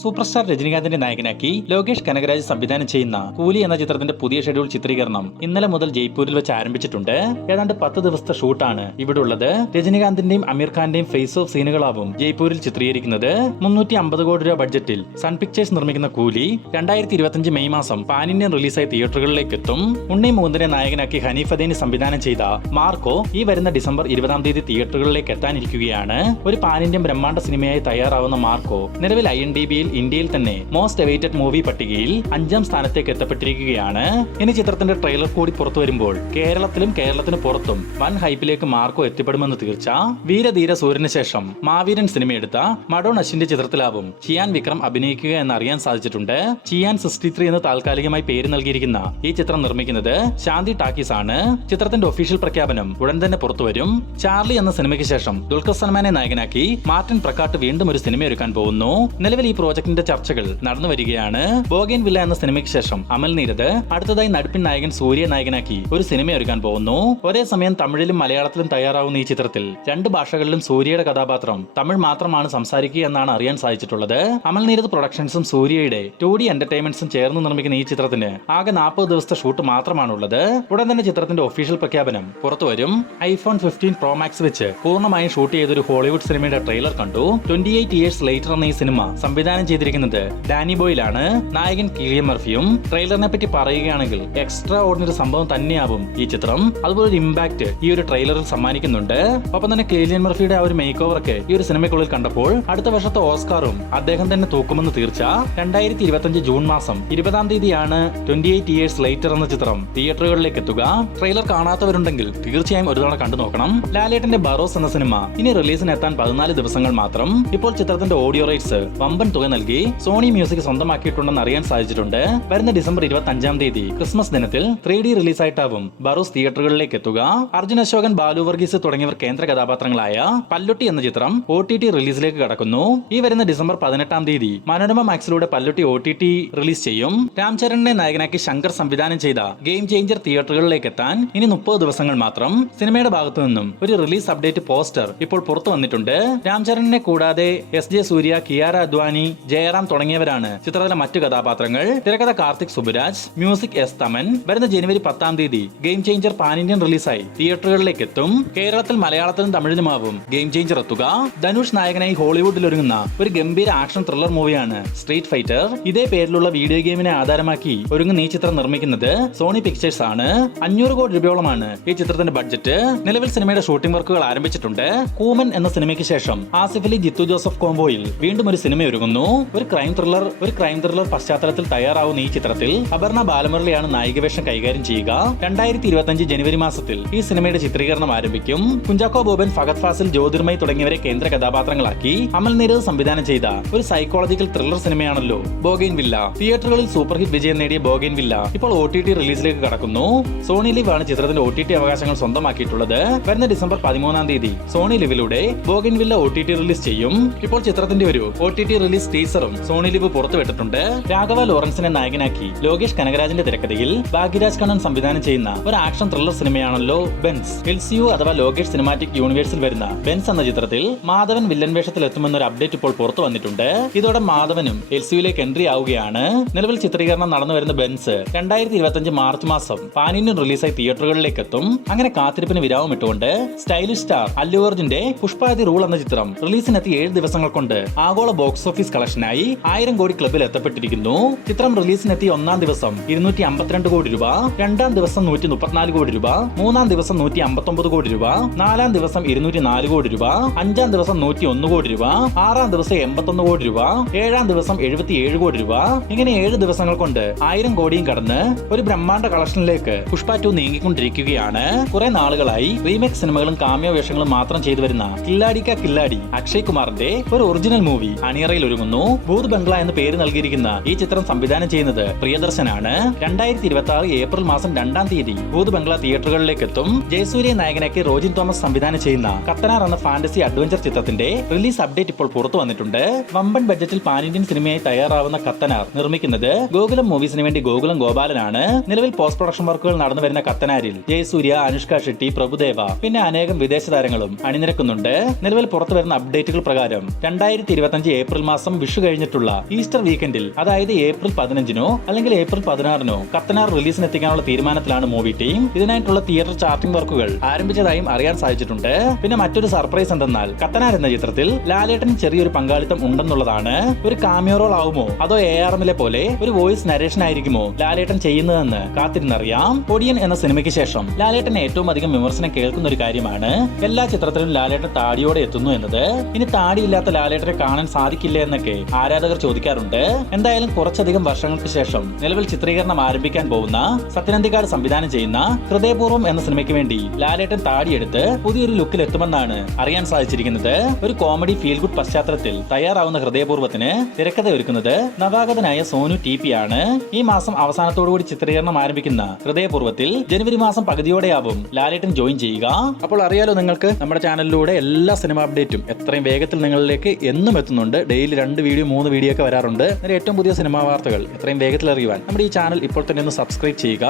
Super star രജനികാന്തിന്റെ നായകനാക്കി ലോകേഷ് കനകരാജ് സംവിധാനം ചെയ്യുന്ന കൂലി എന്ന ചിത്രത്തിന്റെ പുതിയ ഷെഡ്യൂൾ ചിത്രീകരണം ഇന്നലെ മുതൽ ജയ്പൂരിൽ വെച്ച് ആരംഭിച്ചിട്ടുണ്ട്. ഏതാണ്ട് 10 ദിവസത്തെ ഷൂട്ടാണ് ഇവിടെ ഉള്ളത്. രജനികാന്തിന്റെയും അമീർ ഖാന്റെയും ഫേസ് ഓഫ് സീനുകളാവും ജയ്പൂരിൽ ചിത്രീകരിക്കുന്നത്. 350 കോടി രൂപ ബഡ്ജറ്റിൽ സൺ പിക്ചേഴ്സ് നിർമ്മിക്കുന്ന കൂലി 2025 മെയ് മാസം പാൻ ഇന്ത്യൻ റിലീസായി തിയേറ്ററുകളിലേക്ക് എത്തും. ഉണ്ണി മുകുന്ദനെ നായകനാക്കി ഹനീഫ് അദേനി സംവിധാനം ചെയ്ത മാർക്കോ ഈ വരുന്ന ഡിസംബർ 20-ാം തീയതി തിയേറ്ററുകളിലേക്ക് എത്താനിരിക്കുകയാണ്. ഒരു പാൻ ഇന്ത്യൻ ബ്രഹ്മാണ്ഡ സിനിമയായി തയ്യാറാവുന്ന മാർക്കോ നിലവിൽ IMDb ഇന്ത്യയിൽ തന്നെ മോസ്റ്റ് അവൈറ്റഡ് മൂവി പട്ടികയിൽ 5-ാം സ്ഥാനത്തേക്ക് എത്തപ്പെട്ടിരിക്കുകയാണ്. ഇനി ചിത്രത്തിന്റെ ട്രെയിലർ കൂടി പുറത്തു വരുമ്പോൾ കേരളത്തിന് പുറത്തും വൻ ഹൈപ്പിലേക്ക് മാർക്കോ എത്തിപ്പെടുമെന്ന് തീർച്ച. വീരധീര സൂര്യന് ശേഷം മാവീരൻ സിനിമയെടുത്ത മഡോൺ അശ്വിന്റെ ചിത്രത്തിലാവും ചിയാൻ വിക്രം അഭിനയിക്കുക എന്ന് അറിയാൻ സാധിച്ചിട്ടുണ്ട്. ചിയാൻ 63 എന്ന് താൽക്കാലികമായി പേര് നൽകിയിരിക്കുന്ന ഈ ചിത്രം നിർമ്മിക്കുന്നത് ശാന്തി ടാക്കീസ് ആണ്. ചിത്രത്തിന്റെ ഒഫീഷ്യൽ പ്രഖ്യാപനം ഉടൻ തന്നെ പുറത്തുവരും. ചാർലി എന്ന സിനിമയ്ക്ക് ശേഷം ദുൽഖർ സൽമാനെ നായകനാക്കി മാർട്ടിൻ പ്രക്കാട്ട് വീണ്ടും ഒരു സിനിമ ഒരുക്കാൻ പോകുന്നു. നിലവിൽ ഈ പ്രോജക്ടിന്റെ ചർച്ചകൾ നടന്നു വരികയാണ്. ബോഗൻ വില്ല എന്ന സിനിമയ്ക്ക് ശേഷം അമൽ നീരദ് അടുത്തതായി നടിപ്പിൻ നായകൻ സൂര്യ നായകനാക്കി ഒരു സിനിമ ഒരുക്കാൻ പോകുന്നു. ഒരേ സമയം തമിഴിലും മലയാളത്തിലും തയ്യാറാവുന്ന ഈ ചിത്രത്തിൽ 2 ഭാഷകളിലും സൂര്യയുടെ കഥാപാത്രം തമിഴ് മാത്രമാണ് സംസാരിക്കുക എന്നാണ് അറിയാൻ സാധിച്ചിട്ടുള്ളത്. അമൽ നീരദ് പ്രൊഡക്ഷൻസും സൂര്യയുടെ 2D എന്റർടൈൻമെന്റ്സും ചേർന്ന് നിർമ്മിക്കുന്ന ഈ ചിത്രത്തിന് ആകെ 40 ദിവസത്തെ ഷൂട്ട് മാത്രമാണുള്ളത്. ഉടൻ തന്നെ ചിത്രത്തിന്റെ ഒഫീഷ്യൽ പ്രഖ്യാപനം പുറത്തുവരും. ഐഫോൺ 15 Pro Max വെച്ച് പൂർണ്ണമായും ഷൂട്ട് ചെയ്തൊരു ഹോളിവുഡ് സിനിമയുടെ ട്രെയിലർ കണ്ടു. 28 ഇയേഴ്സ് ലേറ്റർ എന്ന ഈ സിനിമ സംവിധാനം ചെയ്തിരിക്കുന്നത് ഡാനി ബോയിലാണ്. നായകൻ കിലിയൻ മർഫിയും. ട്രെയിലറിനെ പറ്റി പറയുകയാണെങ്കിൽ എക്സ്ട്രാ ഓർഡിനറി സംഭവം തന്നെയാവും ഈ ചിത്രം. അതുപോലെ ഒരു ഇമ്പാക്ട് ഈ ഒരു ട്രെയിലറിൽ സമ്മാനിക്കുന്നുണ്ട്. ഒപ്പം തന്നെ കിലിയൻ മർഫിയുടെ ആ ഒരു മേക്ക് ഓവർ ഒക്കെ ഈ ഒരു സിനിമയ്ക്കുള്ളിൽ കണ്ടപ്പോൾ അടുത്ത വർഷത്തെ ഓസ്കാറും അദ്ദേഹം തന്നെ തൂക്കുമെന്ന് തീർച്ച. 2025 ജൂൺ മാസം 20-ാം തീയതിയാണ് 28 ഇയേഴ്സ് ലേറ്റർ എന്ന ചിത്രം തിയേറ്ററുകളിലേക്ക് എത്തുക. ട്രെയിലർ കാണാത്തവരുണ്ടെങ്കിൽ തീർച്ചയായും ഒരു തവണ കണ്ടു നോക്കണം. ലാലേട്ടന്റെ ബറോസ് എന്ന സിനിമ ഇനി റിലീസിന് എത്താൻ 14 ദിവസങ്ങൾ മാത്രം. ഇപ്പോൾ ചിത്രത്തിന്റെ ഓഡിയോ റൈറ്റ്സ് വമ്പൻ തുക നൽകി സോണി മ്യൂസിക് സ്വന്തമാക്കിയിട്ടുണ്ടെന്ന് അറിയാൻ സാധിച്ചിട്ടുണ്ട്. വരുന്ന ഡിസംബർ 25-ാം തീയതി ക്രിസ്മസ് ദിനത്തിൽ 3D റിലീസായിട്ടാവും ബറോസ് തിയേറ്ററുകളിലേക്ക് എത്തുക. അർജുൻ അശോകൻ, ബാലു വർഗീസ് തുടങ്ങിയവർ കേന്ദ്ര കഥാപാത്രങ്ങളായ പല്ലുട്ടി എന്ന ചിത്രം OTT റിലീസിലേക്ക് കടക്കുന്നു. ഈ വരുന്ന ഡിസംബർ 18-ാം തീയതി മനോരമ മാക്സിലൂടെ പല്ലുട്ടി OTT റിലീസ് ചെയ്യും. രാംചരണിനെ നായകനാക്കി ശങ്കർ സംവിധാനം ചെയ്ത ഗെയിം ചേഞ്ചർ തിയേറ്ററുകളിലേക്ക് എത്താൻ ഇനി 30 ദിവസങ്ങൾ മാത്രം. സിനിമയുടെ ഭാഗത്തു നിന്നും ഒരു റിലീസ് അപ്ഡേറ്റ് പോസ്റ്റർ ഇപ്പോൾ പുറത്തു വന്നിട്ടുണ്ട്. രാംചരണിനെ കൂടാതെ SJ സൂര്യ, കിയാര അദ്വാനി, ജയറാം തുടങ്ങിയവരാണ് ചിത്രത്തിലെ മറ്റു കഥാപാത്രങ്ങൾ. തിരക്കഥ കാർത്തിക് സുബുരാജ്, മ്യൂസിക് S തമൻ. വരുന്ന ജനുവരി 10-ാം തീയതി ഗെയിം ചേഞ്ചർ പാൻ ഇന്ത്യൻ റിലീസായി തിയേറ്ററുകളിലേക്ക് എത്തും. കേരളത്തിൽ മലയാളത്തിലും തമിഴിലുമാവും ഗെയിം ചേഞ്ചർ എത്തുക. ധനുഷ് നായകനായി ഹോളിവുഡിൽ ഒരുങ്ങുന്ന ഒരു ഗംഭീര ആക്ഷൻ ത്രില്ലർ മൂവിയാണ് സ്ട്രീറ്റ് ഫൈറ്റർ. ഇതേ പേരിലുള്ള വീഡിയോ ഗെയിമിനെ ആധാരമാക്കി ഒരുങ്ങുന്ന ഈ ചിത്രം നിർമ്മിക്കുന്നത് സോണി പിക്ചേഴ്സ് ആണ്. 500 കോടി രൂപയോളമാണ് ഈ ചിത്രത്തിന്റെ ബഡ്ജറ്റ്. നിലവിൽ സിനിമയുടെ ഷൂട്ടിംഗ് വർക്കുകൾ ആരംഭിച്ചിട്ടുണ്ട്. കൂമൻ എന്ന സിനിമയ്ക്ക് ശേഷം ആസിഫ് അലി, ജിത്തു ജോസഫ് കോംബോയിൽ വീണ്ടും ഒരു സിനിമ ഒരുങ്ങുന്നു. ഒരു ക്രൈം ത്രില്ലർ പശ്ചാത്തലത്തിൽ തയ്യാറാവുന്ന ഈ ചിത്രത്തിൽ അപർണ ബാലമുരളിയാണ് നായികവേഷം കൈകാര്യം ചെയ്യുക. 2025 ജനുവരി മാസത്തിൽ ഈ സിനിമയുടെ ചിത്രീകരണം ആരംഭിക്കും. കുഞ്ചാക്കോ ബോബൻ, ഫഹദ് ഫാസിൽ, ജ്യോതിർമയി തുടങ്ങിയവരെ കേന്ദ്ര കഥാപാത്രങ്ങളാക്കി അമൽ നീരദ് സംവിധാനം ചെയ്ത ഒരു സൈക്കോളജിക്കൽ ത്രില്ലർ സിനിമയാണല്ലോ ബോഗൻ വില്ല. തിയേറ്ററുകളിൽ സൂപ്പർ ഹിറ്റ് വിജയം നേടിയ ബോഗൻ വില്ല ഇപ്പോൾ OTT റിലീസിലേക്ക് കടക്കുന്നു. സോണി ലിവ് ആണ് ചിത്രത്തിന്റെ OTT അവകാശങ്ങൾ സ്വന്തമാക്കിയിട്ടുള്ളത്. വരുന്ന ഡിസംബർ 13-ാം തീയതി സോണി ലിവിലൂടെ ബോഗൻ വില്ല OTT റിലീസ് ചെയ്യും. ഇപ്പോൾ ചിത്രത്തിന്റെ ഒരു OTT റിലീസ് ടീസറും സോണി ലിവ് പുറത്തുവിട്ടിട്ടുണ്ട്. രാഘവ ലോറൻസിനെ നായകനാക്കി ലോകേഷ് കനകരാജിന്റെ തിരക്കഥയിൽ ഭാഗ്യരാജ് കണ്ണൻ സംവിധാനം ചെയ്യുന്ന ഒരു ആക്ഷൻ ത്രില്ലർ സിനിമയാണല്ലോ ബെൻസ്. LCU അഥവാ ലോകേഷ് സിനിമാറ്റിക് യൂണിവേഴ്സിൽ വരുന്ന ബെൻസ് എന്ന ചിത്രത്തിൽ മാധവൻ വില്ലൻ വേഷത്തിൽ എത്തുമെന്നൊരു അപ്ഡേറ്റ് ഇപ്പോൾ പുറത്തു വന്നിട്ടുണ്ട്. ഇതോടെ മാധവനും LCUലേക്ക് എൻട്രി ആവുകയാണ്. നിലവിൽ ചിത്രീകരണം നടന്നു വരുന്ന ബെൻസ് 2025 മാർച്ച് മാസം പാൻ ഇന്ത്യൻ റിലീസായി തിയേറ്ററുകളിലേക്ക് എത്തും. അങ്ങനെ കാത്തിരിപ്പിന് വിരാമം ഇട്ടുകൊണ്ട് സ്റ്റൈലിഷ് സ്റ്റാർ അല്ലു അർജുന്റെ പുഷ്പ ദി റൂൾ എന്ന ചിത്രം റിലീസിനെത്തി 7 ദിവസങ്ങൾ കൊണ്ട് ആഗോള ബോക്സ് ഓഫീസ് കളക്ഷനായി 1000 കോടി ക്ലബിൽ എത്തപ്പെട്ടിരിക്കുന്നു. ചിത്രം റിലീസിനെത്തി 1-ാം ദിവസം 252 കോടി രൂപ, 2-ാം ദിവസം 134 കോടി രൂപ, 3-ാം ദിവസം 159 കോടി രൂപ, 4-ാം ദിവസം 204 കോടി രൂപ, 5-ാം ദിവസം 101 കോടി രൂപ, 6-ാം ദിവസം 81 കോടി രൂപ, 7-ാം ദിവസം 77 കോടി രൂപ. ഇങ്ങനെ 7 ദിവസങ്ങൾ കൊണ്ട് 1000 കോടിയും കടന്ന് ഒരു ബ്രഹ്മാണ്ഡ കളക്ഷനിലേക്ക് പുഷ്പ 2 നീങ്ങിക്കൊണ്ടിരിക്കുകയാണ്. കുറെ നാളുകളായി റീമേക്ക് സിനിമകളും കാമിയോ വേഷങ്ങളും മാത്രം ചെയ്തു വരുന്ന കില്ലാടി അക്ഷയ് കുമാറിന്റെ ഒരു ഒറിജിനൽ മൂവി അണിയറയിൽ ഒരുങ്ങുന്നു. ഭൂത് ബംഗ്ല എന്ന് പേര് നൽകിയിരിക്കുന്ന ഈ ചിത്രം സംവിധാനം ചെയ്യുന്നത് പ്രിയദർശനാണ്. 2026 ഏപ്രിൽ മാസം 2-ാം തീയതി ഭൂത് ബംഗ്ല തിയേറ്ററുകളിലേക്ക് എത്തും. ജയസൂര്യ നായകനാക്കി റോജിൻ തോമസ് സംവിധാനം ചെയ്യുന്ന കത്തനാർ എന്ന ഫാന്റസി അഡ്വഞ്ചർ ചിത്രത്തിന്റെ റിലീസ് അപ്ഡേറ്റ് ഇപ്പോൾ പുറത്തു വന്നിട്ടുണ്ട്. വമ്പൻ ബഡ്ജറ്റിൽ പാൻ ഇന്ത്യൻ സിനിമയായി തയ്യാറാവുന്ന കത്തനാർ നിർമ്മിക്കുന്നത് ഗോകുലം മൂവീസിന് വേണ്ടി ഗോകുലം ഗോപാലനാണ്. നിലവിൽ പോസ്റ്റ് പ്രൊഡക്ഷൻ വർക്കുകൾ നടന്നു വരുന്ന കത്തനാരിൽ ജയസൂര്യ, അനുഷ്ക ഷെട്ടി, പ്രഭുദേവ പിന്നെ അനേകം വിദേശ താരങ്ങളും അണിനിരക്കുന്നുണ്ട്. നിലവിൽ പുറത്തു വരുന്ന അപ്ഡേറ്റുകൾ പ്രകാരം 2025 ഏപ്രിൽ മാസം വിഷു കഴിഞ്ഞിട്ടുള്ള ഈസ്റ്റർ വീക്കെൻഡിൽ, അതായത് ഏപ്രിൽ 15-നോ അല്ലെങ്കിൽ ഏപ്രിൽ 16-നോ കത്തനാർ റിലീസിന് എത്തിക്കാനുള്ള തീരുമാനത്തിലാണ് മൂവി ടീം. ഇതിനായിട്ടുള്ള തിയേറ്റർ ചാർട്ടിംഗ് വർക്കുകൾ ആരംഭിച്ചതായും അറിയാൻ സാധിച്ചിട്ടുണ്ട്. പിന്നെ മറ്റൊരു സർപ്രൈസ് എന്തെന്നാൽ കത്തനാർ എന്ന ചിത്രത്തിൽ ലാലേട്ടന് ചെറിയൊരു പങ്കാളിത്തം ഉണ്ടെന്നുള്ളതാണ്. ഒരു കാമിയോ റോൾ ആവുമോ അതോ ARMലെ പോലെ ഒരു വോയിസ് നരേഷൻ ആയിരിക്കുമോ ലാലേട്ടൻ ചെയ്യുന്നതെന്ന് കാത്തിരുന്നറിയാം. ഒടിയൻ എന്ന സിനിമയ്ക്ക് ശേഷം ലാലേട്ടൻ ഏറ്റവും അധികം വിമർശനം കേൾക്കുന്ന ഒരു കാര്യമാണ് എല്ലാ ചിത്രത്തിലും ലാലേട്ടൻ താടിയോടെ എത്തുന്നു എന്നത്. ഇനി താടിയില്ലാത്ത ലാലേട്ടനെ കാണാൻ സാധിക്കില്ല എന്നൊക്കെ ആരാധകർ ചോദിക്കാറുണ്ട്. എന്തായാലും കുറച്ചധികം വർഷങ്ങൾക്ക് ശേഷം നിലവിൽ ചിത്രീകരണം ആരംഭിക്കാൻ പോകുന്ന സത്യനന്ദിക്കാട് സംവിധാനം ചെയ്യുന്ന ഹൃദയപൂർവ്വം എന്ന സിനിമയ്ക്ക് വേണ്ടി ലാലേട്ടൻ താടിയെടുത്ത് പുതിയൊരു ലുക്കിൽ എത്തുമെന്നാണ് അറിയാൻ സാധിച്ചിരിക്കുന്നത്. ഒരു കോമഡി ഫീൽ ഗുഡ് പശ്ചാത്തലത്തിൽ തയ്യാറാവുന്ന ഹൃദയപൂർവ്വത്തിന് തിരക്കഥ ഒരുക്കുന്നത് നവാഗതനായ സോനു TP ആണ്. ഈ മാസം അവസാനത്തോടുകൂടി ചിത്രീകരണം ആരംഭിക്കുന്ന ഹൃദയപൂർവ്വത്തിൽ ജനുവരി മാസം പകുതിയോടെയാവും ലാലേട്ടൻ ജോയിൻ ചെയ്യുക. അപ്പോൾ അറിയാലോ നിങ്ങൾക്ക്, നമ്മുടെ ചാനലിലൂടെ എല്ലാ സിനിമ അപ്ഡേറ്റും എത്രയും വേഗത്തിൽ നിങ്ങളിലേക്ക് എന്നും എത്തുന്നുണ്ട്. ഡെയിലി 2 വീഡിയോ 3 വീഡിയോ ഒക്കെ വരാറുണ്ട്. ഏറ്റവും പുതിയ സിനിമാ വാർത്തകൾ എത്രയും വേഗത്തിൽ അറിയുവാൻ നമ്മുടെ ഈ ചാനൽ ഇപ്പോൾ തന്നെ ഒന്ന് സബ്സ്ക്രൈബ് ചെയ്യുക.